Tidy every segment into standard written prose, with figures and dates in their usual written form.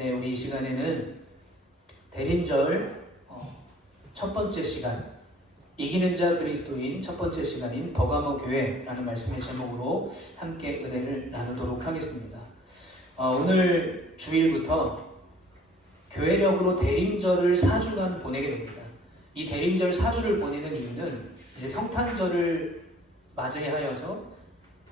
네, 우리 이 시간에는 대림절 첫 번째 시간, 이기는 자 그리스도인 첫 번째 시간인 버가모 교회라는 말씀의 제목으로 함께 은혜를 나누도록 하겠습니다. 오늘 주일부터 교회력으로 대림절을 4주간 보내게 됩니다. 이 대림절 4주를 보내는 이유는 이제 성탄절을 맞이하여서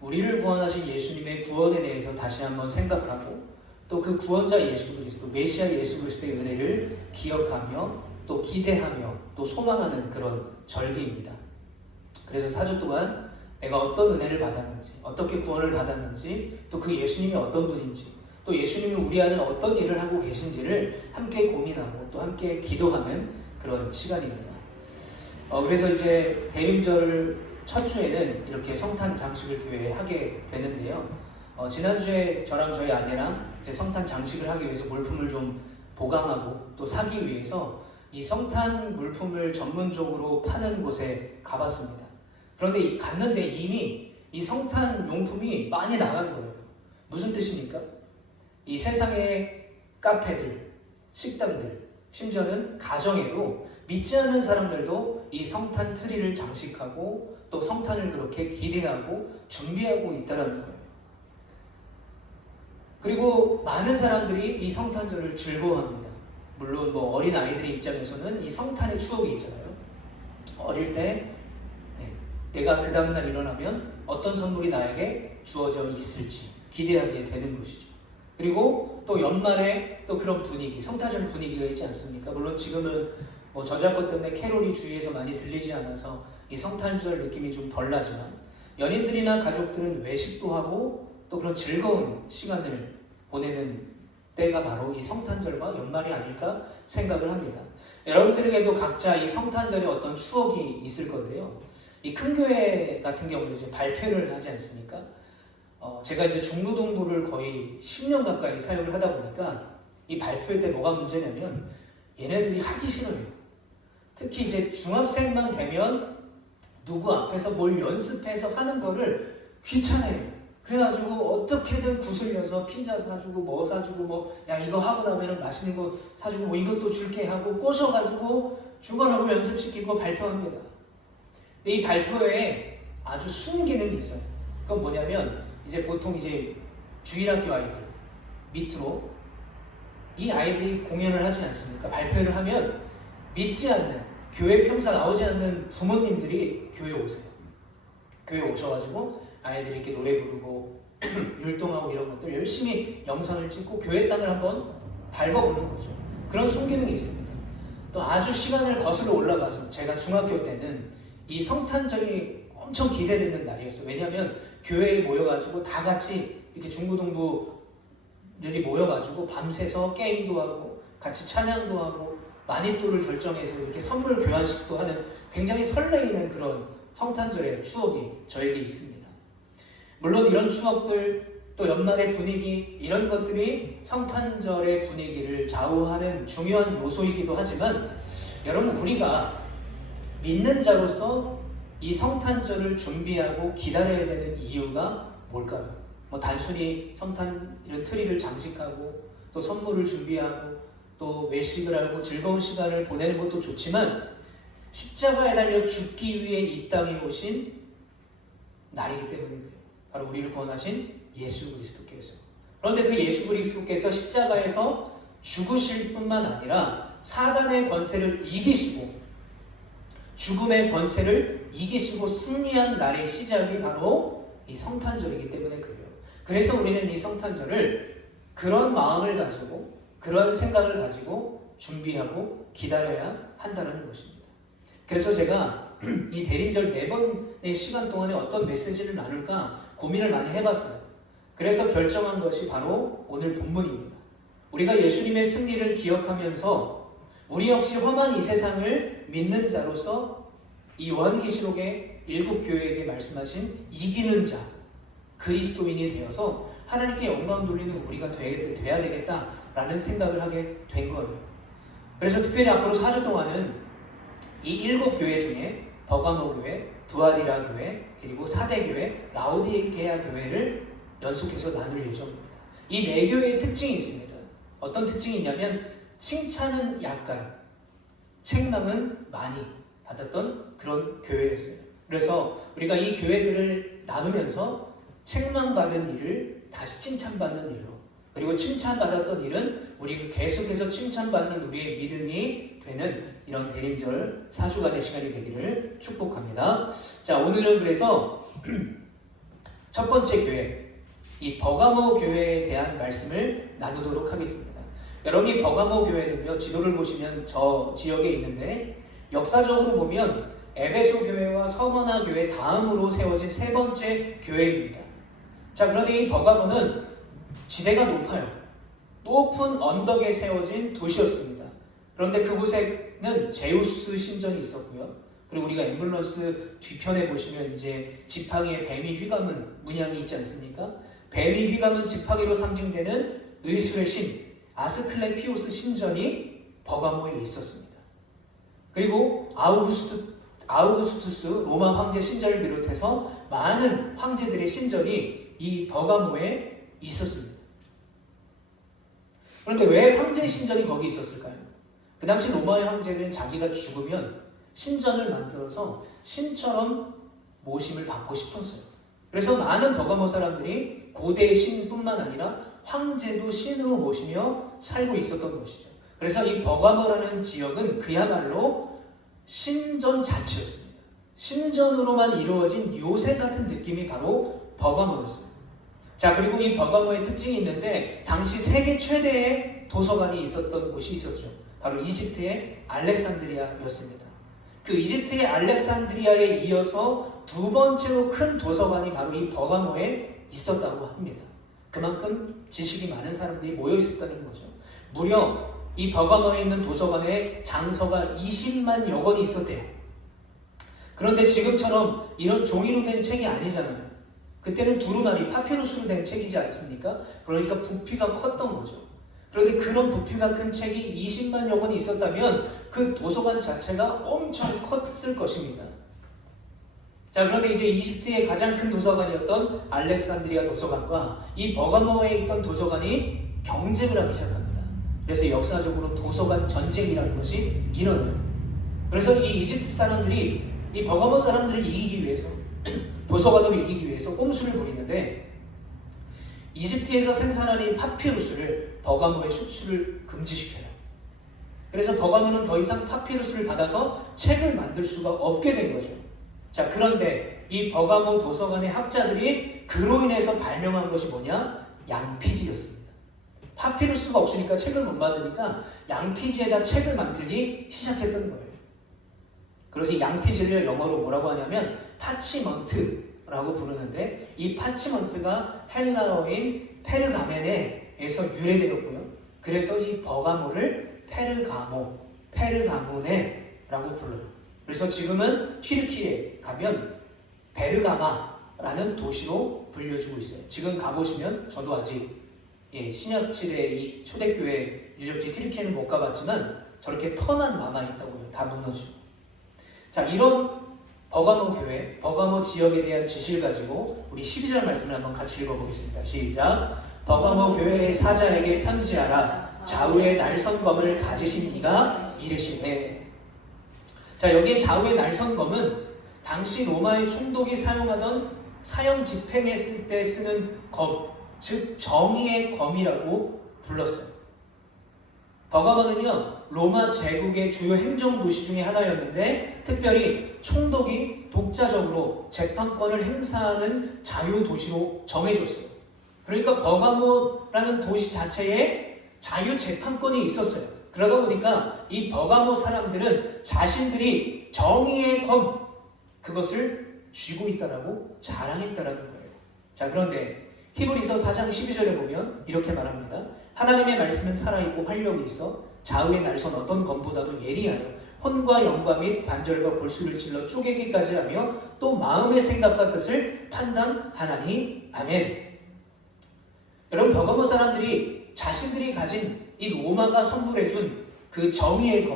우리를 구원하신 예수님의 구원에 대해서 다시 한번 생각하고 또 그 구원자 예수 그리스도, 메시아 예수 그리스도의 은혜를 기억하며 또 기대하며 또 소망하는 그런 절기입니다. 그래서 4주 동안 내가 어떤 은혜를 받았는지, 어떻게 구원을 받았는지, 또 그 예수님이 어떤 분인지, 또 예수님이 우리 안에 어떤 일을 하고 계신지를 함께 고민하고 또 함께 기도하는 그런 시간입니다. 그래서 이제 대림절 첫 주에는 이렇게 성탄 장식을 교회에 하게 되는데요. 지난주에 저랑 저희 아내랑 이제 성탄 장식을 하기 위해서 물품을 좀 보강하고 또 사기 위해서 이 성탄 물품을 전문적으로 파는 곳에 가봤습니다. 그런데 갔는데 이미 이 성탄 용품이 많이 나간 거예요. 무슨 뜻입니까? 이 세상의 카페들, 식당들, 심지어는 가정에도 믿지 않는 사람들도 이 성탄 트리를 장식하고 또 성탄을 그렇게 기대하고 준비하고 있다는 거예요. 그리고 많은 사람들이 이 성탄절을 즐거워합니다. 물론 어린 아이들의 입장에서는 이 성탄의 추억이 있잖아요. 어릴 때 내가 그 다음날 일어나면 어떤 선물이 나에게 주어져 있을지 기대하게 되는 것이죠. 그리고 또 연말에 또 그런 분위기, 성탄절 분위기가 있지 않습니까? 물론 지금은 저작권 때문에 캐롤이 주위에서 많이 들리지 않아서 이 성탄절 느낌이 좀 덜 나지만 연인들이나 가족들은 외식도 하고 또 그런 즐거운 시간을 보내는 때가 바로 이 성탄절과 연말이 아닐까 생각을 합니다. 여러분들에게도 각자 이 성탄절에 어떤 추억이 있을 건데요. 이 큰 교회 같은 경우는 이제 발표를 하지 않습니까? 제가 이제 중고등부를 거의 10년 가까이 사용을 하다 보니까 이 발표할 때 뭐가 문제냐면 얘네들이 하기 싫어요. 특히 이제 중학생만 되면 누구 앞에서 뭘 연습해서 하는 거를 귀찮아해요. 그래가지고 어떻게든 구슬려서 피자 사주고 뭐 사주고 야 이거 하고 나면은 맛있는 거 사주고 이것도 줄게 하고 꼬셔가지고 주관하고 연습시키고 발표합니다. 근데 이 발표에 아주 순기능이 있어요. 그건 뭐냐면 이제 보통 이제 주일학교 아이들 밑으로 이 아이들이 공연을 하지 않습니까? 발표를 하면 믿지 않는 교회 평소 나오지 않는 부모님들이 교회에 오세요. 교회에 오셔가지고 아이들이 이렇게 노래 부르고 율동하고 이런 것들 열심히 영상을 찍고 교회 땅을 한번 밟아보는 거죠. 그런 순기능이 있습니다. 또 아주 시간을 거슬러 올라가서 제가 중학교 때는 이 성탄절이 엄청 기대되는 날이었어요. 왜냐하면 교회에 모여가지고 다 같이 이렇게 중고등부들이 모여가지고 밤새서 게임도 하고 같이 찬양도 하고 마니또를 결정해서 이렇게 선물 교환식도 하는 굉장히 설레이는 그런 성탄절의 추억이 저에게 있습니다. 물론 이런 추억들 또 연말의 분위기 이런 것들이 성탄절의 분위기를 좌우하는 중요한 요소이기도 하지만 여러분 우리가 믿는 자로서 이 성탄절을 준비하고 기다려야 되는 이유가 뭘까요? 단순히 성탄 이런 트리를 장식하고 또 선물을 준비하고 또 외식을 하고 즐거운 시간을 보내는 것도 좋지만 십자가에 달려 죽기 위해 이 땅에 오신 날이기 때문에 그래요. 바로 우리를 구원하신 예수 그리스도께서. 그런데 그 예수 그리스도께서 십자가에서 죽으실 뿐만 아니라 사단의 권세를 이기시고 죽음의 권세를 이기시고 승리한 날의 시작이 바로 이 성탄절이기 때문에 그래요. 그래서 우리는 이 성탄절을 그런 마음을 가지고 그런 생각을 가지고 준비하고 기다려야 한다는 것입니다. 그래서 제가 이 대림절 4번의 시간 동안에 어떤 메시지를 나눌까 고민을 많이 해봤어요. 그래서 결정한 것이 바로 오늘 본문입니다. 우리가 예수님의 승리를 기억하면서 우리 역시 험한 이 세상을 믿는 자로서 이 요한계시록의 7교회에게 말씀하신 이기는 자, 그리스도인이 되어서 하나님께 영광 돌리는 우리가 돼야 되겠다라는 생각을 하게 된 거예요. 그래서 특별히 앞으로 4주 동안은 이 7교회 중에 버가모 교회, 두아디라 교회, 그리고 사대교회, 라오디게아 교회를 연속해서 나눌 예정입니다. 이 4교회의 특징이 있습니다. 어떤 특징이 있냐면 칭찬은 약간, 책망은 많이 받았던 그런 교회였어요. 그래서 우리가 이 교회들을 나누면서 책망받은 일을 다시 칭찬받는 일로, 그리고 칭찬받았던 일은 우리 계속해서 칭찬받는 우리의 믿음이 되는 이런 대림절 4주간의 시간이 되기를 축복합니다. 자, 오늘은 그래서 첫 번째 교회, 이 버가모 교회에 대한 말씀을 나누도록 하겠습니다. 여러분, 이 버가모 교회는요, 지도를 보시면 저 지역에 있는데 역사적으로 보면 에베소 교회와 서머나 교회 다음으로 세워진 세 번째 교회입니다. 자, 그런데 이 버가모는 지대가 높아요. 높은 언덕에 세워진 도시였습니다. 그런데 그곳에는 제우스 신전이 있었고요. 그리고 우리가 앰뷸런스 뒤편에 보시면 이제 지팡이에 뱀이 휘감은 문양이 있지 않습니까? 뱀이 휘감은 지팡이로 상징되는 의술의 신 아스클레피오스 신전이 버가모에 있었습니다. 그리고 아우구스투스 로마 황제 신전을 비롯해서 많은 황제들의 신전이 이 버가모에 있었습니다. 그런데 왜 황제 신전이 거기 있었을까요? 그 당시 로마의 황제는 자기가 죽으면 신전을 만들어서 신처럼 모심을 받고 싶었어요. 그래서 많은 버가모 사람들이 고대의 신뿐만 아니라 황제도 신으로 모시며 살고 있었던 것이죠. 그래서 이 버가모라는 지역은 그야말로 신전 자체였습니다. 신전으로만 이루어진 요새 같은 느낌이 바로 버가모였어요. 자, 그리고 이 버가모의 특징이 있는데 당시 세계 최대의 도서관이 있었던 곳이 있었죠. 바로 이집트의 알렉산드리아였습니다. 그 이집트의 알렉산드리아에 이어서 두 번째로 큰 도서관이 바로 이 버가모에 있었다고 합니다. 그만큼 지식이 많은 사람들이 모여 있었다는 거죠. 무려 이 버가모에 있는 도서관에 장서가 20만여 권이 있었대요. 그런데 지금처럼 이런 종이로 된 책이 아니잖아요. 그때는 두루마리, 파피루스로 된 책이지 않습니까? 그러니까 부피가 컸던 거죠. 그런데 그런 부피가 큰 책이 20만여 권이 있었다면 그 도서관 자체가 엄청 컸을 것입니다. 자, 그런데 이제 이집트의 가장 큰 도서관이었던 알렉산드리아 도서관과 이 버가모에 있던 도서관이 경쟁을 하기 시작합니다. 그래서 역사적으로 도서관 전쟁이라는 것이 일어나요. 그래서 이 이집트 사람들이 이 버가모 사람들을 이기기 위해서, 도서관으로 이기기 위해서 꼼수를 부리는데 이집트에서 생산하는 파피루스를 버가모에 수출을 금지시켜요. 그래서 버가모는 더 이상 파피루스를 받아서 책을 만들 수가 없게 된 거죠. 자, 그런데 이 버가모 도서관의 학자들이 그로 인해서 발명한 것이 뭐냐? 양피지였습니다. 파피루스가 없으니까 책을 못 만드니까 양피지에다 책을 만들기 시작했던 거예요. 그래서 이 양피지를 영어로 뭐라고 하냐면 파치먼트라고 부르는데 이 파치먼트가 헬라어인 페르가메네에서 유래되었고요. 그래서 이 버가모를 페르가모네라고 불러요. 그래서 지금은 튀르키에 가면 베르가마라는 도시로 불려지고 있어요. 지금 가보시면 저도 아직 신약시대 이 초대교회 유적지 튀르키에는 못 가봤지만 저렇게 터만 남아있다고요. 다 무너지고. 자, 이런 버가모 교회, 버가모 지역에 대한 지식을 가지고 우리 12절 말씀을 한번 같이 읽어보겠습니다. 시작. 버가모 교회의 사자에게 편지하라. 좌우의 날선검을 가지신 이가 이르시되. 자, 여기에 좌우의 날선검은 당시 로마의 총독이 사용하던 사형 집행했을 때 쓰는 검, 즉 정의의 검이라고 불렀어요. 버가모는요, 로마 제국의 주요 행정도시 중에 하나였는데 특별히 총독이 독자적으로 재판권을 행사하는 자유도시로 정해졌어요. 그러니까 버가모라는 도시 자체에 자유재판권이 있었어요. 그러다 보니까 이 버가모 사람들은 자신들이 정의의 검, 그것을 쥐고 있다라고 자랑했다라는 거예요. 자, 그런데 히브리서 4장 12절에 보면 이렇게 말합니다. 하나님의 말씀은 살아있고 활력이 있어 좌우의 날선 어떤 검보다도 예리하여 혼과 영과 및 관절과 골수를 찔러 쪼개기까지 하며 또 마음의 생각과 뜻을 판단하나니. 아멘. 여러분, 버가모 사람들이 자신들이 가진 이 로마가 선물해준 그 정의의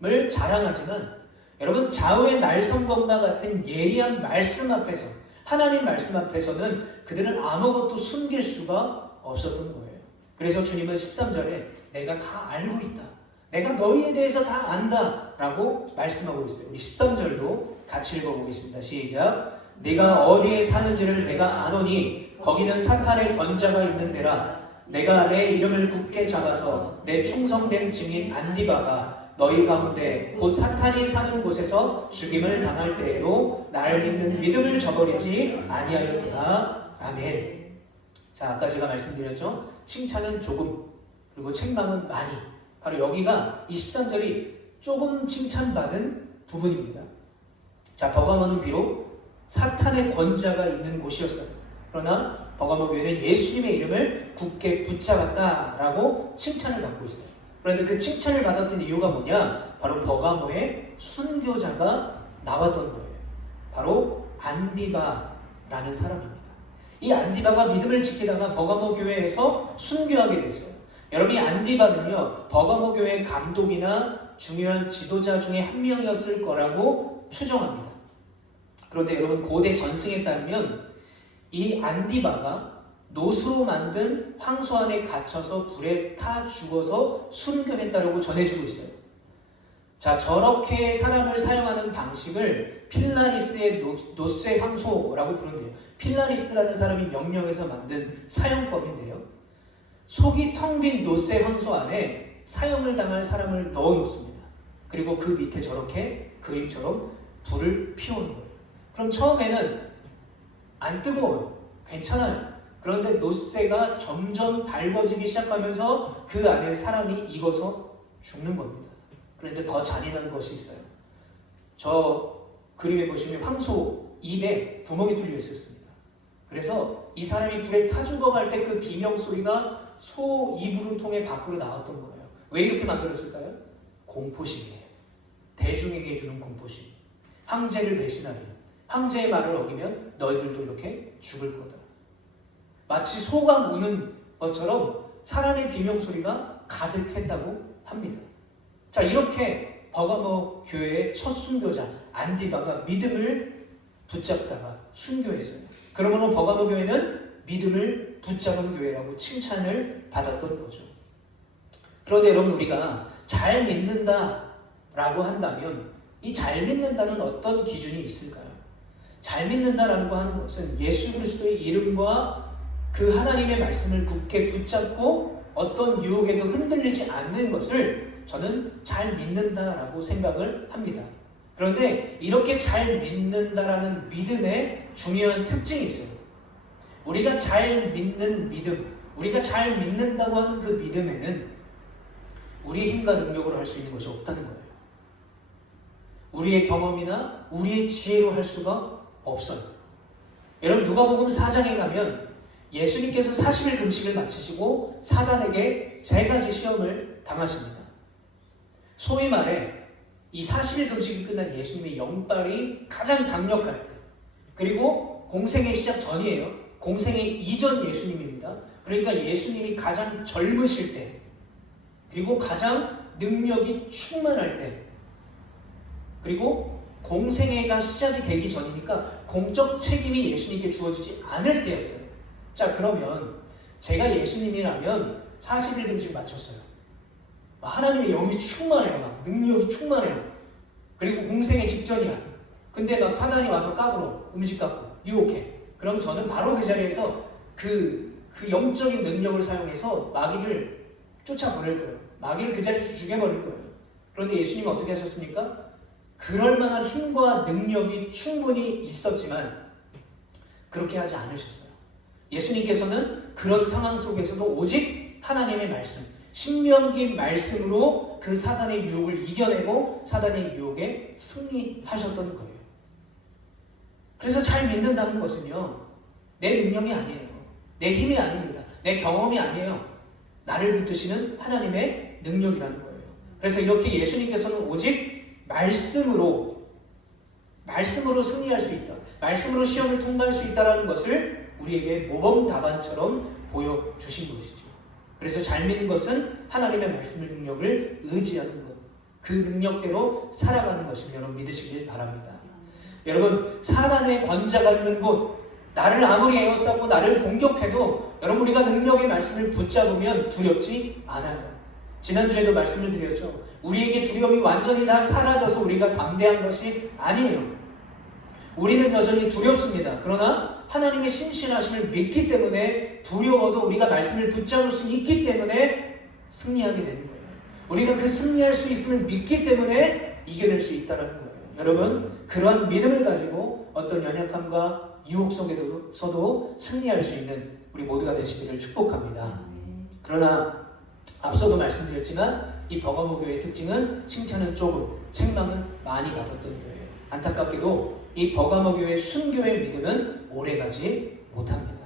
검을 자랑하지만 여러분, 좌우의 날선검과 같은 예리한 말씀 앞에서, 하나님 말씀 앞에서는 그들은 아무것도 숨길 수가 없었던 거예요. 그래서 주님은 13절에 내가 다 알고 있다. 내가 너희에 대해서 다 안다. 라고 말씀하고 있어요. 우리 13절도 같이 읽어보겠습니다. 시작. 네가 어디에 사는지를 내가 아노니 거기는 사탄의 권자가 있는 데라. 내가 내 이름을 굳게 잡아서 내 충성된 증인 안디바가 너희 가운데 곧 사탄이 사는 곳에서 죽임을 당할 때에도 나를 믿는 믿음을 저버리지 아니하였도다. 아멘. 자, 아까 제가 말씀드렸죠. 칭찬은 조금, 그리고 책망은 많이. 바로 여기가 23절이 조금 칭찬받은 부분입니다. 자, 버가모는 비록 사탄의 권자가 있는 곳이었어요. 그러나 버가모 교회는 예수님의 이름을 굳게 붙잡았다라고 칭찬을 받고 있어요. 그런데 그 칭찬을 받았던 이유가 뭐냐? 바로 버가모의 순교자가 나왔던 거예요. 바로 안디바라는 사람입니다. 이 안디바가 믿음을 지키다가 버가모 교회에서 순교하게 됐어요. 여러분, 이 안디바는요, 버가모 교회 감독이나 중요한 지도자 중에 한 명이었을 거라고 추정합니다. 그런데 여러분, 고대 전승에 따르면 이 안디바가 노수로 만든 황소 안에 갇혀서 불에 타 죽어서 순교했다고 전해지고 있어요. 자, 저렇게 사람을 사용하는 방식을 필라리스의 노쇠 황소라고 부른대요. 필라리스라는 사람이 명령해서 만든 사용법인데요. 속이 텅 빈 노쇠 황소 안에 사형을 당할 사람을 넣어놓습니다. 그리고 그 밑에 저렇게 그림처럼 불을 피우는 거예요. 그럼 처음에는 안 뜨거워요. 괜찮아요. 그런데 노쇠가 점점 달궈지기 시작하면서 그 안에 사람이 익어서 죽는 겁니다. 그런데 더 잔인한 것이 있어요. 저 그림에 보시면 황소 입에 구멍이 뚫려 있었습니다. 그래서 이 사람이 불에 타 죽어갈 때 그 비명 소리가 소 입으로 통해 밖으로 나왔던 거예요. 왜 이렇게 만들었을까요? 공포심이에요. 대중에게 주는 공포심. 황제를 배신하면, 황제의 말을 어기면 너희들도 이렇게 죽을 거다. 마치 소가 우는 것처럼 사람의 비명소리가 가득했다고 합니다. 자, 이렇게 버가모 교회의 첫 순교자 안디바가 믿음을 붙잡다가 순교했어요. 그러므로 버가모 교회는 믿음을 붙잡은 교회라고 칭찬을 받았던 거죠. 그런데 여러분, 우리가 잘 믿는다라고 한다면 이 잘 믿는다는 어떤 기준이 있을까요? 잘 믿는다라고 하는 것은 예수 그리스도의 이름과 그 하나님의 말씀을 굳게 붙잡고 어떤 유혹에도 흔들리지 않는 것을 저는 잘 믿는다라고 생각을 합니다. 그런데 이렇게 잘 믿는다라는 믿음의 중요한 특징이 있어요. 우리가 잘 믿는 믿음, 우리가 잘 믿는다고 하는 그 믿음에는 우리의 힘과 능력으로 할 수 있는 것이 없다는 거예요. 우리의 경험이나 우리의 지혜로 할 수가 없어요. 여러분, 누가복음 4장에 가면 예수님께서 40일 금식을 마치시고 사단에게 3가지 시험을 당하십니다. 소위 말해 이 40일 금식이 끝난 예수님의 영빨이 가장 강력할 때, 그리고 공생의 시작 전이에요. 공생의 이전 예수님입니다. 그러니까 예수님이 가장 젊으실 때, 그리고 가장 능력이 충만할 때, 그리고 공생애가 시작이 되기 전이니까 공적 책임이 예수님께 주어지지 않을 때였어요. 자, 그러면 제가 예수님이라면 40일 금식 마쳤어요. 하나님의 영이 충만해요. 막 능력이 충만해요. 그리고 공생애 직전이야. 근데 막 사단이 와서 까불어. 음식 갖고 유혹해. 그럼 저는 바로 그 자리에서 그 영적인 능력을 사용해서 마귀를 쫓아버릴 거예요. 마귀를 그 자리에서 죽여버릴 거예요. 그런데 예수님은 어떻게 하셨습니까? 그럴 만한 힘과 능력이 충분히 있었지만 그렇게 하지 않으셨어요. 예수님께서는 그런 상황 속에서도 오직 하나님의 말씀, 신명기 말씀으로 그 사단의 유혹을 이겨내고 사단의 유혹에 승리하셨던 거예요. 그래서 잘 믿는다는 것은요, 내 능력이 아니에요. 내 힘이 아닙니다. 내 경험이 아니에요. 나를 붙드시는 하나님의 능력이라는 거예요. 그래서 이렇게 예수님께서는 오직 말씀으로 승리할 수 있다. 말씀으로 시험을 통과할 수 있다는 것을 우리에게 모범 답안처럼 보여주신 것이죠. 그래서 잘 믿는 것은 하나님의 말씀의 능력을 의지하는 것, 그 능력대로 살아가는 것을 여러분 믿으시길 바랍니다. 여러분, 사단의 권자가 있는 곳, 나를 아무리 에워싸고 나를 공격해도 여러분, 우리가 능력의 말씀을 붙잡으면 두렵지 않아요. 지난주에도 말씀을 드렸죠. 우리에게 두려움이 완전히 다 사라져서 우리가 담대한 것이 아니에요. 우리는 여전히 두렵습니다. 그러나 하나님의 신실하심을 믿기 때문에 두려워도 우리가 말씀을 붙잡을 수 있기 때문에 승리하게 되는 거예요. 우리가 그 승리할 수 있음을 믿기 때문에 이겨낼 수 있다는 거예요. 여러분, 그러한 믿음을 가지고 어떤 연약함과 유혹 속에서도 승리할 수 있는 우리 모두가 되시기를 축복합니다. 그러나 앞서도 말씀드렸지만 이 버가모 교회의 특징은 칭찬은 조금, 책망은 많이 받았던 교회예요. 안타깝게도 이 버가모 교회의 순교의 믿음은 오래가지 못합니다.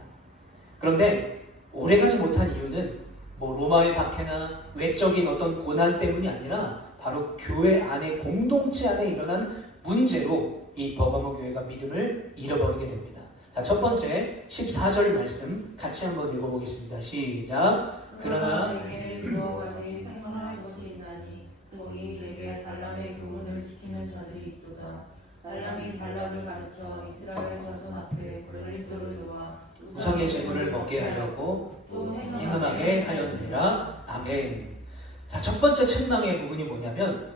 그런데 오래가지 못한 이유는 로마의 박해나 외적인 어떤 고난 때문이 아니라 바로 교회 안에, 공동체 안에 일어난 문제로 이 버가모 교회가 믿음을 잃어버리게 됩니다. 자, 첫 번째 14절 말씀 같이 한번 읽어보겠습니다. 시작. 그러나 내게 두어 가지 생각할 것이 있나니 거기 내게 발람의 교훈을 지키는 자들이 있도다. 발람이 발락을 가르쳐 이스라엘 자손 앞에 걸림돌을 놓아 우상의 제물을 먹게 하려고 또 행음하게 하였느니라. 아멘. 자, 첫 번째 책망의 부분이 뭐냐면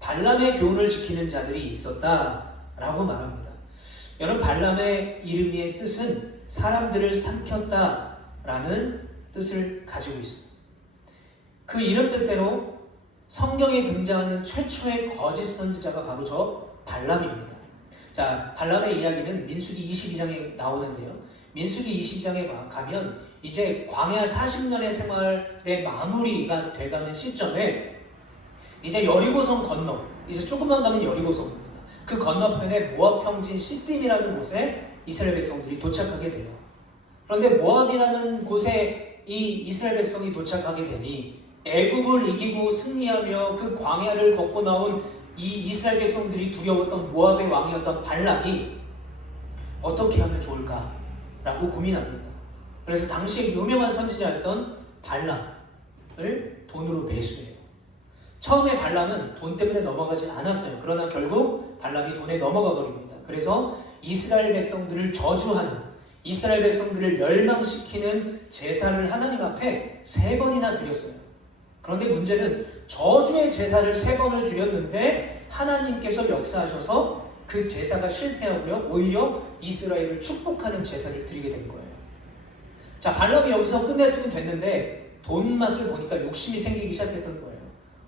발람의 교훈을 지키는 자들이 있었다라고 말합니다. 여러분, 발람의 이름의 뜻은 사람들을 삼켰다라는 뜻을 가지고 있습니다. 그 이름 뜻대로 성경에 등장하는 최초의 거짓 선지자가 바로 저 발람입니다. 자, 발람의 이야기는 민수기 22장에 나오는데요. 민수기 22장에 가면 이제 광야 40년의 생활의 마무리가 돼가는 시점에 이제 여리고성 건너, 이제 조금만 가면 여리고성입니다. 그 건너편에 모압 평진 시딤이라는 곳에 이스라엘 백성들이 도착하게 돼요. 그런데 모압이라는 곳에 이 이스라엘 백성이 도착하게 되니 애굽을 이기고 승리하며 그 광야를 걷고 나온 이 이스라엘 백성들이 두려웠던 모압의 왕이었던 발락이 어떻게 하면 좋을까라고 고민합니다. 그래서 당시 유명한 선지자였던 발람을 돈으로 매수해요. 처음에 발람은 돈 때문에 넘어가지 않았어요. 그러나 결국 발람이 돈에 넘어가 버립니다. 그래서 이스라엘 백성들을 저주하는, 이스라엘 백성들을 멸망시키는 제사를 하나님 앞에 3번이나 드렸어요. 그런데 문제는 저주의 제사를 3번을 드렸는데 하나님께서 역사하셔서 그 제사가 실패하고요, 오히려 이스라엘을 축복하는 제사를 드리게 된 거예요. 자, 발람이 여기서 끝냈으면 됐는데 돈 맛을 보니까 욕심이 생기기 시작했던 거예요.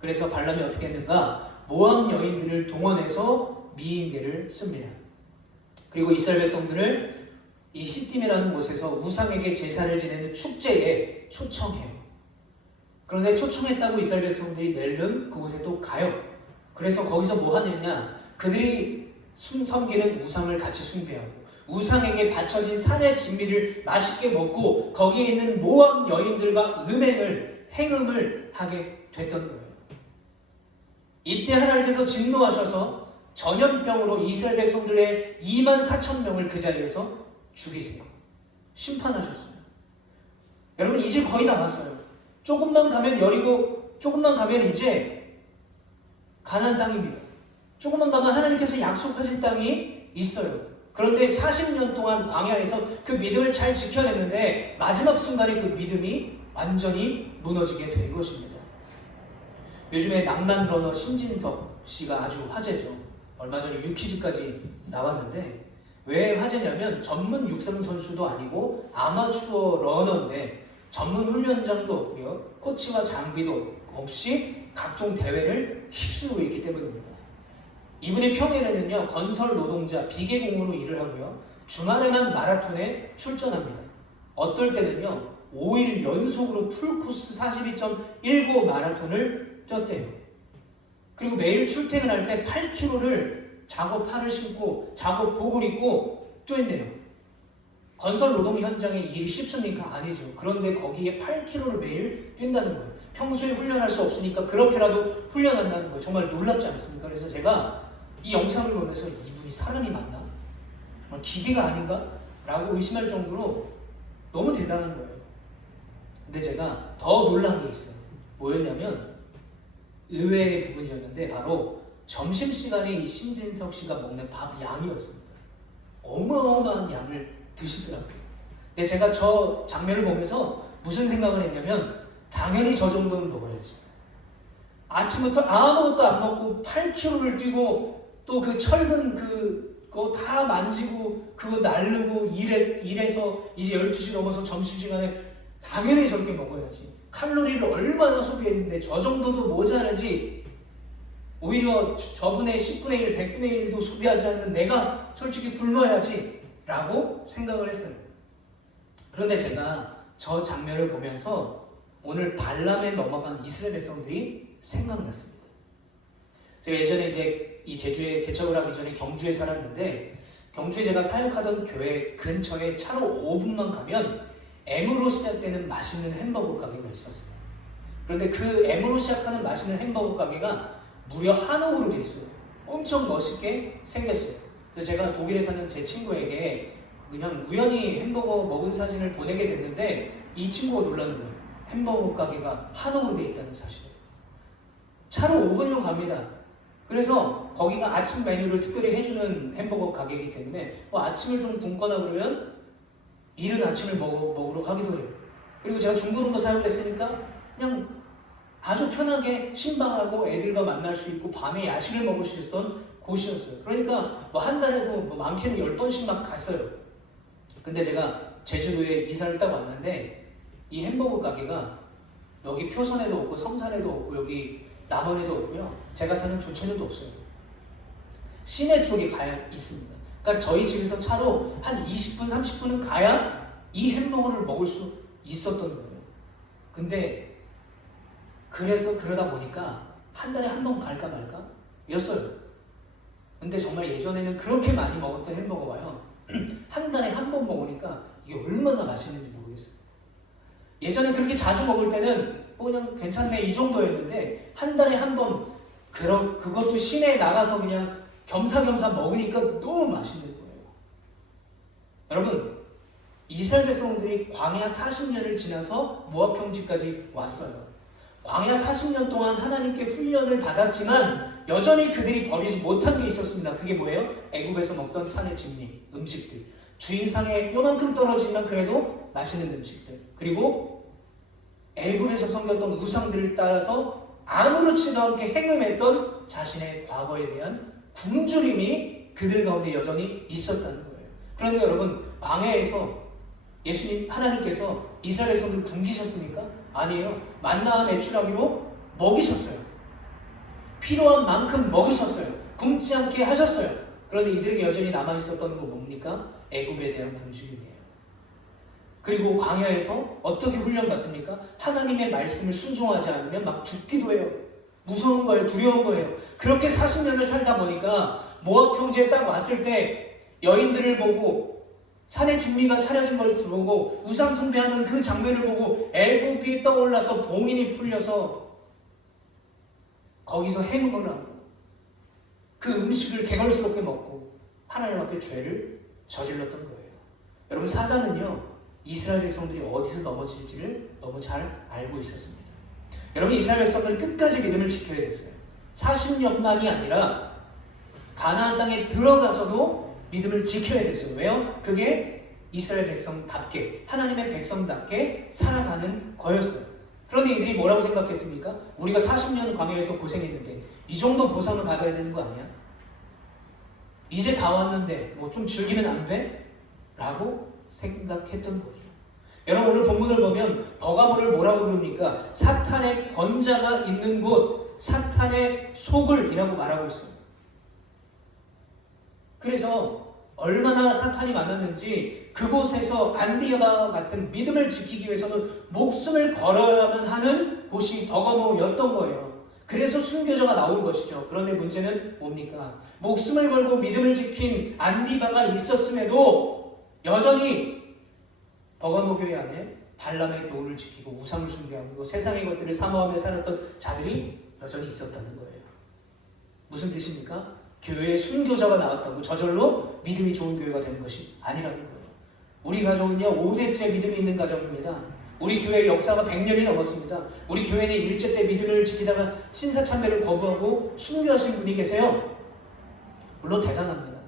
그래서 발람이 어떻게 했는가? 모압 여인들을 동원해서 미인계를 씁니다. 그리고 이스라엘 백성들을 이 시딤이라는 곳에서 우상에게 제사를 지내는 축제에 초청해요. 그런데 초청했다고 이스라엘 백성들이 낼름 그곳에 또 가요. 그래서 거기서 뭐 하느냐? 그들이 섬기는 우상을 같이 숭배하고 우상에게 바쳐진 산의 진미를 맛있게 먹고 거기에 있는 모압 여인들과 행음을 하게 됐던 거예요. 이때 하나님께서 진노하셔서 전염병으로 이스라엘 백성들의 24,000명을 그 자리에서 죽이세요. 심판하셨어요. 여러분, 이제 거의 다 왔어요. 조금만 가면 이제 가나안 땅입니다. 조금만 가면 하나님께서 약속하신 땅이 있어요. 그런데 40년 동안 광야에서 그 믿음을 잘 지켜냈는데 마지막 순간에 그 믿음이 완전히 무너지게 된 것입니다. 요즘에 낭만 러너 심진석 씨가 아주 화제죠. 얼마 전에 유퀴즈까지 나왔는데 왜 화제냐면 전문 육상 선수도 아니고 아마추어 러너인데 전문 훈련장도 없고요, 코치와 장비도 없이 각종 대회를 휩쓸고 있기 때문입니다. 이분의 평일에는요, 건설 노동자 비계공으로 일을 하고요, 주말에만 마라톤에 출전합니다. 어떨 때는요 5일 연속으로 풀코스 42.19 마라톤을 뛰었대요. 그리고 매일 출퇴근할 때 8km를 작업 팔을 신고 작업복을 입고 뛰었네요. 건설 노동 현장에 일이 쉽습니까? 아니죠. 그런데 거기에 8km를 매일 뛴다는 거예요. 평소에 훈련할 수 없으니까 그렇게라도 훈련한다는 거예요. 정말 놀랍지 않습니까? 그래서 제가 이 영상을 보면서 이분이 사람이 맞나? 정말 기계가 아닌가? 라고 의심할 정도로 너무 대단한 거예요. 근데 제가 더 놀란 게 있어요. 뭐였냐면 의외의 부분이었는데 바로 점심시간에 이 심진석 씨가 먹는 밥 양이었습니다. 어마어마한 양을 드시더라고요. 근데 제가 저 장면을 보면서 무슨 생각을 했냐면 당연히 저 정도는 먹어야지. 아침부터 아무것도 안 먹고 8km를 뛰고 또 그 철근 그거 다 만지고 그거 날르고 일해서 이제 12시 넘어서 점심시간에 당연히 저렇게 먹어야지. 칼로리를 얼마나 소비했는데 저 정도도 모자라지. 오히려 저분의 10분의 1, 100분의 1도 소비하지 않는 내가 솔직히 굶어야지 라고 생각을 했어요. 그런데 제가 저 장면을 보면서 오늘 발람에 넘어간 이스라엘 백성들이 생각났습니다. 제가 예전에 이제 이 제주에 개척을 하기 전에 경주에 살았는데, 경주에 제가 사역하던 교회 근처에 차로 5분만 가면 M으로 시작되는 맛있는 햄버거 가게가 있었어요. 그런데 그 M으로 시작하는 맛있는 햄버거 가게가 무려 한옥으로 되어 있어요. 엄청 멋있게 생겼어요. 그래서 제가 독일에 사는 제 친구에게 그냥 우연히 햄버거 먹은 사진을 보내게 됐는데 이 친구가 놀라는 거예요. 햄버거 가게가 한옥으로 되어 있다는 사실을. 차로 5분이면 갑니다. 그래서 거기가 아침 메뉴를 특별히 해주는 햄버거 가게이기 때문에 아침을 좀 굶거나 그러면 이른 아침을 먹으러 가기도 해요. 그리고 제가 중고등부 사역을 했으니까 그냥 아주 편하게 신방하고 애들과 만날 수 있고 밤에 야식을 먹을 수 있었던 곳이었어요. 그러니까 한 달에도 많게는 10번씩 막 갔어요. 근데 제가 제주도에 이사를 딱 왔는데 이 햄버거 가게가 여기 표선에도 없고 성산에도 없고 여기 남원에도 없고요. 제가 사는 조천에도 없어요. 시내 쪽에 가야 있습니다. 그러니까 저희 집에서 차로 한 20분, 30분은 가야 이 햄버거를 먹을 수 있었던 거예요. 근데 그러다 보니까 한 달에 한 번 갈까 말까 였어요. 근데 정말 예전에는 그렇게 많이 먹었던 햄버거가요. 한 달에 한 번 먹으니까 이게 얼마나 맛있는지 모르겠어요. 예전에 그렇게 자주 먹을 때는 그냥 괜찮네 이 정도였는데 한 달에 한 번 그것도 시내에 나가서 그냥 겸사겸사 먹으니까 너무 맛있는 거예요. 여러분, 이스라엘 백성들이 광야 40년을 지나서 모압 평지까지 왔어요. 광야 40년 동안 하나님께 훈련을 받았지만 여전히 그들이 버리지 못한 게 있었습니다. 그게 뭐예요? 애굽에서 먹던 산의 진미, 음식들. 주인상에 요만큼 떨어지면 그래도 맛있는 음식들. 그리고 애굽에서 섬겼던 우상들을 따라서 아무렇지도 않게 행음했던 자신의 과거에 대한 굶주림이 그들 가운데 여전히 있었다는 거예요. 그런데 여러분, 광야에서 예수님 하나님께서 이스라엘 백성들 굶기셨습니까? 아니에요. 만나와 메추라기로 먹이셨어요. 필요한 만큼 먹이셨어요. 굶지 않게 하셨어요. 그런데 이들에게 여전히 남아있었던 거 뭡니까? 애굽에 대한 굶주림이에요. 그리고 광야에서 어떻게 훈련받습니까? 하나님의 말씀을 순종하지 않으면 막 죽기도 해요. 무서운 거예요. 두려운 거예요. 그렇게 40년을 살다 보니까 모압 평지에 딱 왔을 때 여인들을 보고 산의 진미가 차려진 걸 보고 우상 숭배하는 그 장면을 보고 애굽이 떠올라서 봉인이 풀려서 거기서 행음을 하고 그 음식을 개걸스럽게 먹고 하나님 앞에 죄를 저질렀던 거예요. 여러분, 사단은요 이스라엘 백성들이 어디서 넘어질지를 너무 잘 알고 있었습니다. 여러분, 이스라엘 백성들은 끝까지 믿음을 지켜야 됐어요. 40년만이 아니라 가나안 땅에 들어가서도 믿음을 지켜야 됐어요. 왜요? 그게 이스라엘 백성답게, 하나님의 백성답게 살아가는 거였어요. 그런데 이들이 뭐라고 생각했습니까? 우리가 40년 광야에서 고생했는데 이 정도 보상을 받아야 되는 거 아니야? 이제 다 왔는데 뭐 좀 즐기면 안 돼? 라고 생각했던 거죠. 여러분, 오늘 본문을 보면 버가모를 뭐라고 부릅니까? 사탄의 권자가 있는 곳, 사탄의 소굴이라고 말하고 있어요. 그래서 얼마나 사탄이 많았는지 그곳에서 안디아바 같은 믿음을 지키기 위해서는 목숨을 걸어야만 하는 곳이 버가모였던 거예요. 그래서 순교자가 나온 것이죠. 그런데 문제는 뭡니까? 목숨을 걸고 믿음을 지킨 안디바가 있었음에도 여전히 버가모 교회 안에 발람의 교훈을 지키고 우상을 숭배하고 세상의 것들을 사모하며 살았던 자들이 여전히 있었다는 거예요. 무슨 뜻입니까? 교회에 순교자가 나왔다고 저절로 믿음이 좋은 교회가 되는 것이 아니라는 거예요. 우리 가정은요 5대째 믿음이 있는 가정입니다. 우리 교회의 역사가 100년이 넘었습니다. 우리 교회는 일제 때 믿음을 지키다가 신사참배를 거부하고 순교하신 분이 계세요. 물론 대단합니다.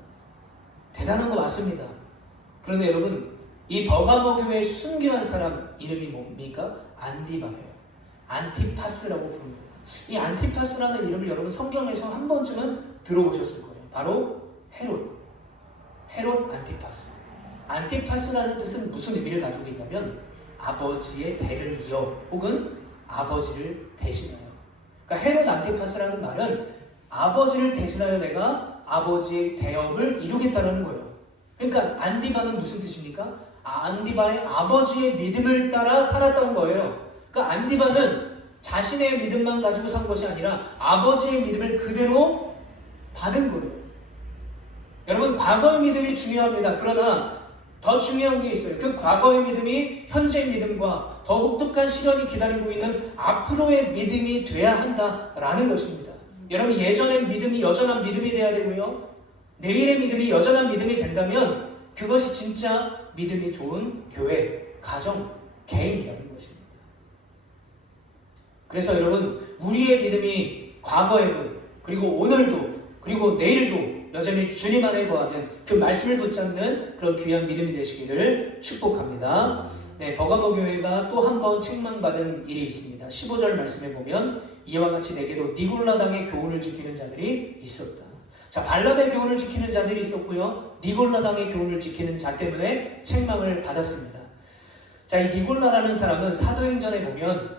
대단한 거 맞습니다. 그런데 여러분, 이 버가모 교회의 순교한 사람 이름이 뭡니까? 안디바예요. 안티파스라고 부릅니다. 이 안티파스라는 이름을 여러분 성경에서 한 번쯤은 들어보셨을 거예요. 바로 헤롯 안티파스. 안티파스라는 뜻은 무슨 의미를 가지고 있냐면 아버지의 대를 이어 혹은 아버지를 대신하여. 그러니까 헤롯 안티파스라는 말은 아버지를 대신하여 내가 아버지의 대업을 이루겠다는 거예요. 그러니까 안디바는 무슨 뜻입니까? 안디바의 아버지의 믿음을 따라 살았던 거예요. 그러니까 안디바는 자신의 믿음만 가지고 산 것이 아니라 아버지의 믿음을 그대로 받은 거예요. 여러분, 과거의 믿음이 중요합니다. 그러나 더 중요한 게 있어요. 그 과거의 믿음이 현재의 믿음과 더 혹독한 시련이 기다리고 있는 앞으로의 믿음이 돼야 한다라는 것입니다. 여러분, 예전의 믿음이 여전한 믿음이 돼야 되고요. 내일의 믿음이 여전한 믿음이 된다면 그것이 진짜 믿음이 좋은 교회, 가정, 개인이라는 것입니다. 그래서 여러분, 우리의 믿음이 과거에도 그리고 오늘도 그리고 내일도 여전히 주님 안에 거하는 그 말씀을 붙잡는 그런 귀한 믿음이 되시기를 축복합니다. 네, 버가모 교회가 또 한 번 책망받은 일이 있습니다. 15절 말씀에 보면 이와 같이 내게도 니골라당의 교훈을 지키는 자들이 있었다. 자, 발람의 교훈을 지키는 자들이 있었고요. 니골라당의 교훈을 지키는 자 때문에 책망을 받았습니다. 자, 이 니골라라는 사람은 사도행전에 보면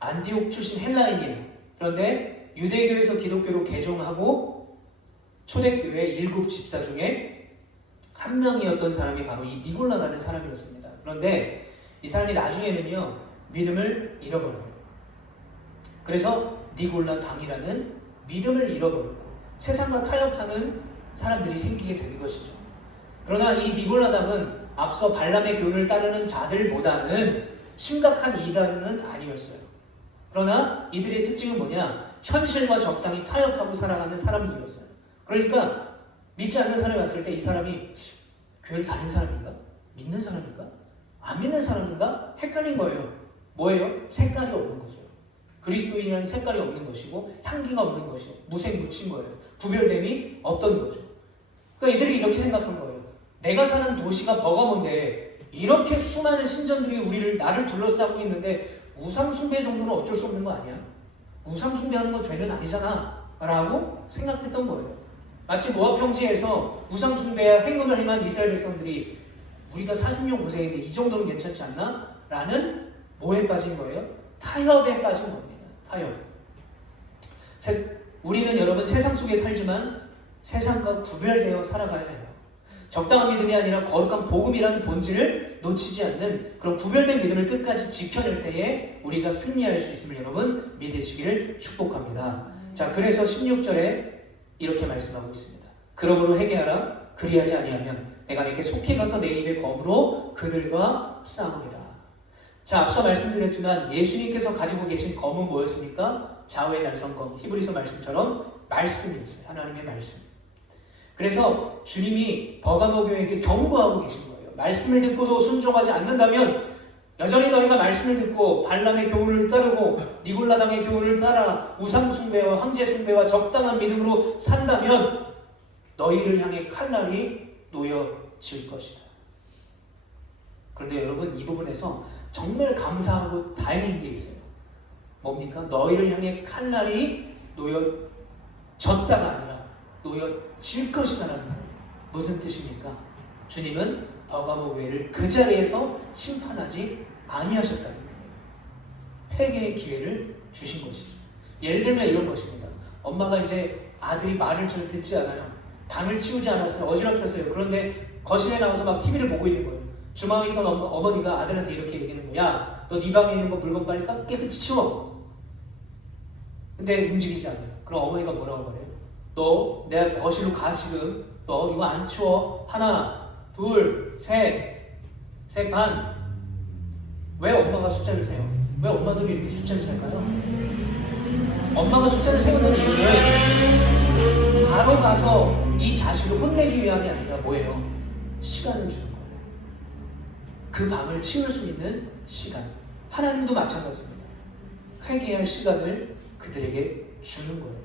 안디옥 출신 헬라인이에요. 그런데 유대교에서 기독교로 개종하고 초대교회 7 집사 중에 한 명이었던 사람이 바로 이 니골라라는 사람이었습니다. 그런데 이 사람이 나중에는요, 믿음을 잃어버려요. 그래서 니골라 당이라는 믿음을 잃어버리고 세상과 타협하는 사람들이 생기게 된 것이죠. 그러나 이 니골라 당은 앞서 발람의 교훈을 따르는 자들보다는 심각한 이단은 아니었어요. 그러나 이들의 특징은 뭐냐? 현실과 적당히 타협하고 살아가는 사람들이었어요. 그러니까 믿지 않는 사람이 왔을 때 이 사람이 교회를 다닌 사람인가? 믿는 사람인가? 안 믿는 사람인가? 헷갈린 거예요. 뭐예요? 색깔이 없는 거죠. 그리스도인이라는 색깔이 없는 것이고 향기가 없는 것이고 무색무취인 거예요. 구별됨이 없던 거죠. 그러니까 이들이 이렇게 생각한 거예요. 내가 사는 도시가 버가모인데 이렇게 수많은 신전들이 나를 둘러싸고 있는데 우상숭배 정도는 어쩔 수 없는 거 아니야? 우상숭배하는 건 죄는 아니잖아 라고 생각했던 거예요. 마치 모압 평지에서 우상숭배와 행음을 행한 이스라엘 백성들이 우리가 40년 고생했는데 이 정도는 괜찮지 않나? 라는 뭐에 빠진 거예요? 타협에 빠진 겁니다. 타협. 우리는 여러분 세상 속에 살지만 세상과 구별되어 살아가야 해요. 적당한 믿음이 아니라 거룩한 복음이라는 본질을 놓치지 않는 그런 구별된 믿음을 끝까지 지켜낼 때에 우리가 승리할 수 있음을 여러분 믿으시기를 축복합니다. 자, 그래서 16절에 이렇게 말씀하고 있습니다. 그러므로 회개하라. 그리하지 아니하면 내가 내게 속히 가서 내 입의 검으로 그들과 싸우리라. 자, 앞서 말씀드렸지만 예수님께서 가지고 계신 검은 뭐였습니까? 좌우의 날성검, 히브리서 말씀처럼 말씀이었어요. 하나님의 말씀. 그래서 주님이 버가모 교회에게 경고하고 계신 거예요. 말씀을 듣고도 순종하지 않는다면 여전히 너희가 말씀을 듣고 발람의 교훈을 따르고 니골라당의 교훈을 따라 우상숭배와 황제숭배와 적당한 믿음으로 산다면 너희를 향해 칼날이 놓여질 것이다. 그런데 여러분, 이 부분에서 정말 감사하고 다행인 게 있어요. 뭡니까? 너희를 향해 칼날이 놓여졌다가 아니라 놓여질 것이다라는 거예요. 무슨 뜻입니까? 주님은 버가모 교회를 그 자리에서 심판하지 아니하셨다는 거예요. 회개의 기회를 주신 것이죠. 예를 들면 이런 것입니다. 엄마가 이제 아들이 말을 잘 듣지 않아요. 방을 치우지 않았어요. 어지럽혔어요. 그런데 거실에 나와서 막 TV를 보고 있는 거예요. 주방에 있던 어머니가 아들한테 이렇게 얘기하는 거야. 야, 너 네 방에 있는 거 물건 빨리 깨끗이 치워. 근데 움직이지 않아요. 그럼 어머니가 뭐라고 말해요? 너 내 거실로 가 지금. 너 이거 안 치워. 하나, 둘, 셋 반. 왜 엄마가 숫자를 세요? 왜 엄마들이 이렇게 숫자를 셀까요? 엄마가 숫자를 세우는 이유는 바로 가서 이 자식을 혼내기 위함이 아니라 뭐예요? 시간을 주는 거예요. 그 방을 치울 수 있는 시간. 하나님도 마찬가지입니다. 회개할 시간을 그들에게 주는 거예요.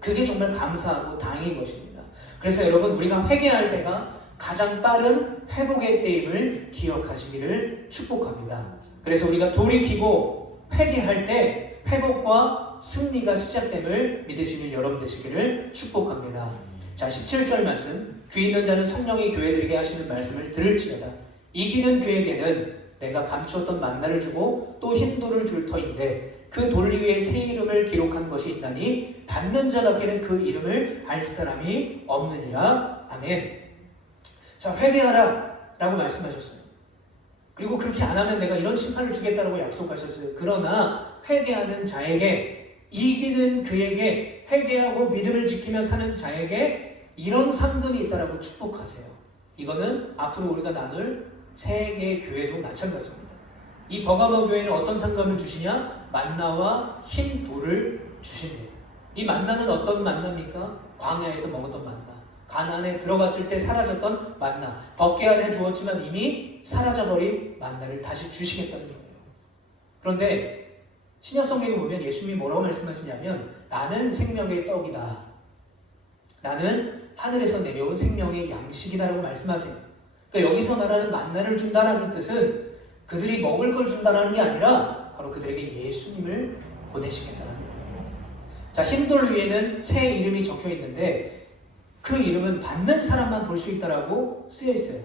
그게 정말 감사하고 다행인 것입니다. 그래서 여러분, 우리가 회개할 때가 가장 빠른 회복의 때임을 기억하시기를 축복합니다. 그래서 우리가 돌이키고 회개할 때 회복과 승리가 시작됨을 믿으시는 여러분 되시기를 축복합니다. 자, 17절 말씀. 귀 있는 자는 성령이 교회들에게 하시는 말씀을 들을지어다. 이기는 그에게는 내가 감추었던 만나를 주고 또 흰 돌을 줄 터인데 그 돌 위에 새 이름을 기록한 것이 있나니 받는 자밖에는 그 이름을 알 사람이 없느니라. 아멘. 자, 회개하라 라고 말씀하셨어요. 그리고 그렇게 안 하면 내가 이런 심판을 주겠다라고 약속하셨어요. 그러나 회개하는 자에게, 이기는 그에게, 회개하고 믿음을 지키며 사는 자에게 이런 상금이 있다라고 축복하세요. 이거는 앞으로 우리가 나눌 세 개의 교회도 마찬가지입니다. 이 버가모 교회는 어떤 상금을 주시냐? 만나와 흰 돌을 주신대요. 이 만나는 어떤 만나입니까? 광야에서 먹었던 만나. 가나안에 들어갔을 때 사라졌던 만나. 벗개 안에 두었지만 이미 사라져버린 만나를 다시 주시겠다는 거예요. 그런데 신약 성경에 보면 예수님이 뭐라고 말씀하시냐면 나는 생명의 떡이다. 나는 하늘에서 내려온 생명의 양식이다라고 말씀하세요. 그러니까 여기서 말하는 만나를 준다라는 뜻은 그들이 먹을 걸 준다라는 게 아니라 바로 그들에게 예수님을 보내시겠다는 거예요. 자, 흰돌 위에는 새 이름이 적혀 있는데 그 이름은 받는 사람만 볼 수 있다라고 쓰여 있어요.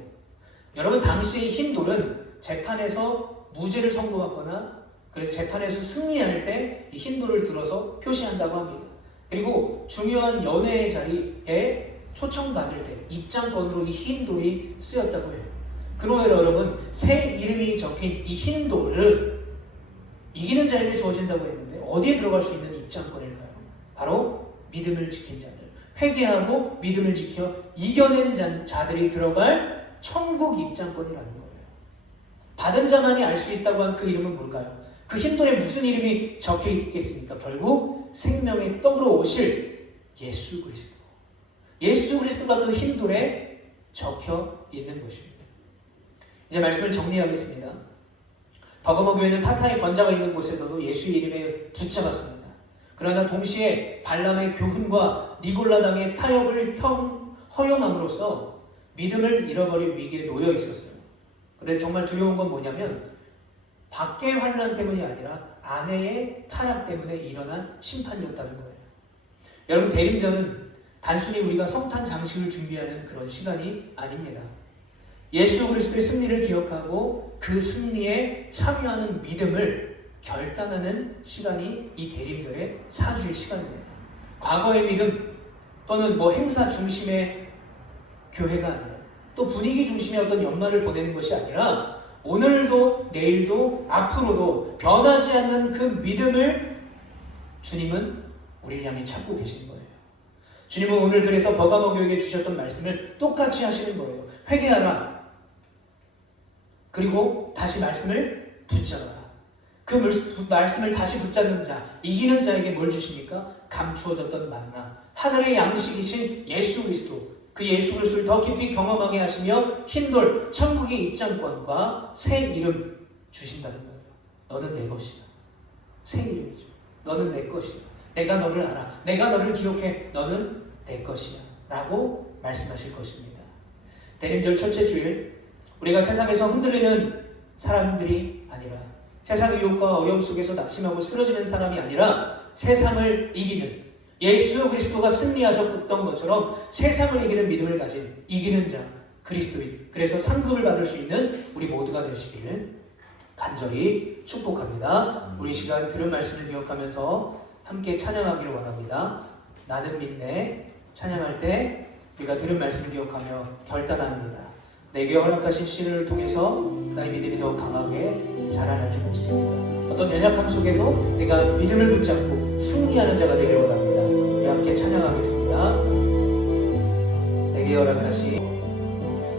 여러분, 당시 흰돌은 재판에서 무죄를 선고받거나 그래서 재판에서 승리할 때 이 흰돌을 들어서 표시한다고 합니다. 그리고 중요한 연회의 자리에 초청받을 때 입장권으로 이 흰돌이 쓰였다고 해요. 그러므로 여러분, 새 이름이 적힌 이 흰돌은 이기는 자에게 주어진다고 했는데 어디에 들어갈 수 있는 입장권일까요? 바로 믿음을 지킨 자들, 회개하고 믿음을 지켜 이겨낸 자들이 들어갈 천국 입장권이라는 거예요. 받은 자만이 알 수 있다고 한 그 이름은 뭘까요? 그 흰돌에 무슨 이름이 적혀 있겠습니까? 결국 생명의 떡으로 오실 예수 그리스도. 예수 그리스도가 그 흰돌에 적혀 있는 것입니다. 이제 말씀을 정리하겠습니다. 버가모 교회는 사탄의 권자가 있는 곳에서도 예수의 이름에 붙잡았습니다. 그러나 동시에 발람의 교훈과 니골라당의 타협을 허용함으로써 믿음을 잃어버릴 위기에 놓여 있었어요. 그런데 정말 두려운 건 뭐냐면 밖의 환난 때문이 아니라 안의 타락 때문에 일어난 심판이었다는 거예요. 여러분, 대림절은 단순히 우리가 성탄 장식을 준비하는 그런 시간이 아닙니다. 예수 그리스도의 승리를 기억하고 그 승리에 참여하는 믿음을 결단하는 시간이 이 대림절의 사주의 시간입니다. 과거의 믿음 또는 행사 중심의 교회가 아니라 또 분위기 중심의 어떤 연말을 보내는 것이 아니라 오늘도 내일도 앞으로도 변하지 않는 그 믿음을 주님은 우리를 향해 찾고 계신 거예요. 주님은 오늘 그래서 버가모 교회에게 주셨던 말씀을 똑같이 하시는 거예요. 회개하라. 그리고 다시 말씀을 붙잡아라. 그 말씀을 다시 붙잡는 자, 이기는 자에게 뭘 주십니까? 감추어졌던 만나, 하늘의 양식이신 예수 그리스도, 그 예수 그리스도를 더 깊이 경험하게 하시며 흰돌, 천국의 입장권과 새 이름 주신다는 거예요. 너는 내 것이다. 새 이름이죠. 너는 내 것이다. 내가 너를 알아. 내가 너를 기억해. 너는 내 것이야. 라고 말씀하실 것입니다. 대림절 첫째 주일, 우리가 세상에서 흔들리는 사람들이 아니라 세상의 유혹과 어려움 속에서 낙심하고 쓰러지는 사람이 아니라 세상을 이기는 예수 그리스도가 승리하셨던 것처럼 세상을 이기는 믿음을 가진 이기는 자 그리스도인, 그래서 상급을 받을 수 있는 우리 모두가 되시기를 간절히 축복합니다. 우리 시간 들은 말씀을 기억하면서 함께 찬양하기를 원합니다. 나는 믿네. 찬양할 때 우리가 들은 말씀을 기억하며 결단합니다. 내게 허락하신 시를 통해서 나의 믿음이 더 강하게 자라날 줄 믿습니다. 어떤 연약함 속에도 내가 믿음을 붙잡고 승리하는 자가 되기를 원합니다. 우리 함께 찬양하겠습니다. 내게 허락하신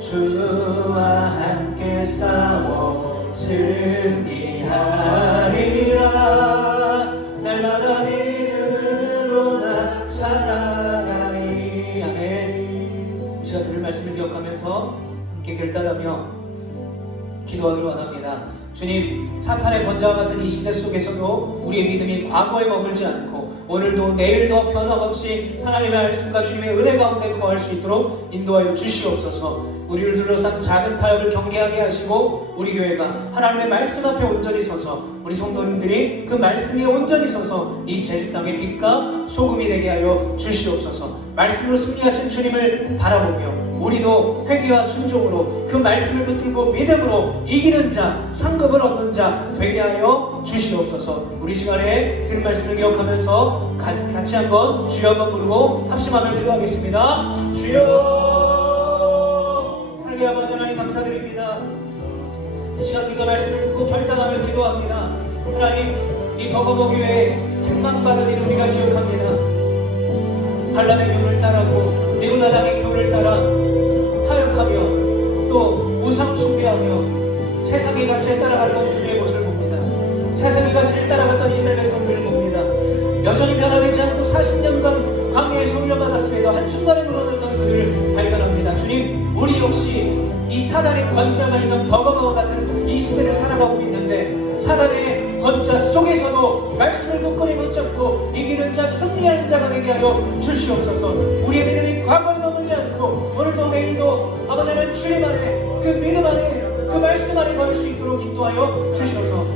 주와 함께 싸워 승리하리라. 날마다 믿음으로 나 살아가리. 아멘. 우리가 들을 말씀을 기억하면서 함께 결단하며 기도하기를 원합니다. 주님, 사탄의 권자와 같은 이 시대 속에서도 우리의 믿음이 과거에 머물지 않고 오늘도 내일도 변함없이 하나님의 말씀과 주님의 은혜 가운데 거할 수 있도록 인도하여 주시옵소서. 우리를 둘러싼 작은 타협을 경계하게 하시고 우리 교회가 하나님의 말씀 앞에 온전히 서서 우리 성도님들이 그 말씀 위에 온전히 서서 이 제주 땅의 빛과 소금이 되게 하여 주시옵소서. 말씀으로 승리하신 주님을 바라보며 우리도 회개와 순종으로 그 말씀을 붙들고 믿음으로 이기는 자, 상급을 얻는 자 되게 하여 주시옵소서. 우리 시간에 들은 말씀을 기억하면서 같이 한번 주여 한번 부르고 합심하며 기도하겠습니다. 주여, 사랑의 아버지 하나님 감사드립니다. 이 시간 우리가 말씀을 듣고 결단하며 기도합니다. 하나님, 이 버거버 교회에 책망받은 일 우리가 기억합니다. 발람의 교훈을 따라고 니골라당의 교훈을 따라 타협하며 또 우상 숭배하며 세상의 가치에 따라갔던 그들의 모습을 봅니다. 세상의 가치를 따라갔던 이스라엘 백성들을 봅니다. 여전히 변화되지 않고 40년간 광야에서 훈련받았음에도 한순간에 무너졌던 그들을 발견합니다. 주님, 우리 역시 이 사단의 권자가 있는 버거버와 같은 이 시대를 살아가고 있는데 사단의 권자 속에서도 말씀을 굳건히 붙잡고 이기는 자, 승리하는 자가 되게 하여 주시옵소서. 우리의 믿음이 과거에 머물지 않고 오늘도 내일도 아버지 하나님 주님 안에 그 믿음 안에 그 말씀 안에 거할 수 있도록 인도하여 주시옵소서.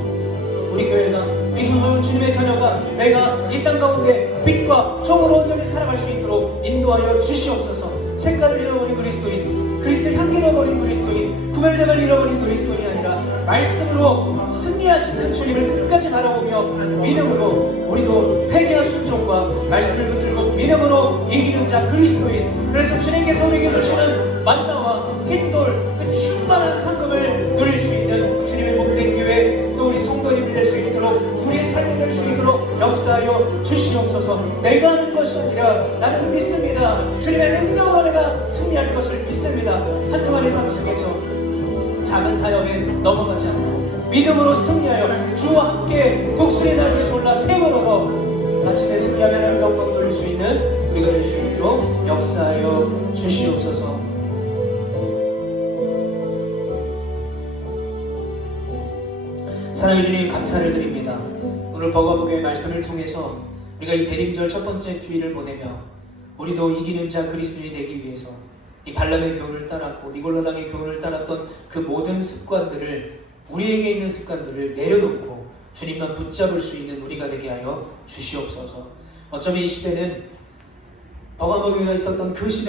우리 교회가 이 소망을 주님의 자녀가 내가 이 땅 가운데 빛과 소금으로 온전히 살아갈 수 있도록 인도하여 주시옵소서. 색깔을 잃어버린 그리스도인, 그리스도의 향기를 잃어버린 그리스도인, 구별됨을 잃어버린 그리스도인이 아니라 말씀으로 승리하신 그 주님을 끝까지 바라보며 믿음으로 우리도 회개와 순종과 말씀을 붙들고 믿음으로 이기는 자 그리스도인. 그래서 주님께서 우리에게 주시는 만나와 흰돌 그 충만한 상급을 누릴 수 있는 주님의 복된 교회, 또 우리 성도님이 될 수 있도록 우리의 삶이 될 수 있도록 역사하여 주시옵소서. 내가 하는 것이 아니라 나는 믿습니다. 주님의 능력으로 내가 승리할 것을 믿습니다. 한 주간의 삶 속에서 작은 타협에 넘어가지 않고 믿음으로 승리하여 주와 함께 독수리 날개 졸라 세월 얻어 마침내 승리하며 하나님께 영광 돌릴 수 있는 우리가 될 수 있도록 역사하여 주시옵소서. 사랑해 주님, 감사를 드립니다. 오늘 버거복의 말씀을 통해서 우리가 이 대림절 첫 번째 주일을 보내며 우리도 이기는 자 그리스도인이 되기 위해서 이 발람의 교훈을 따랐고 니골라당의 교훈을 따랐던 그 모든 습관들을, 우리에게 있는 습관들을 내려놓고 주님만 붙잡을 수 있는 우리가 되게 하여 주시옵소서. 어쩌면 이 시대는 버거복에 있었던 그 시대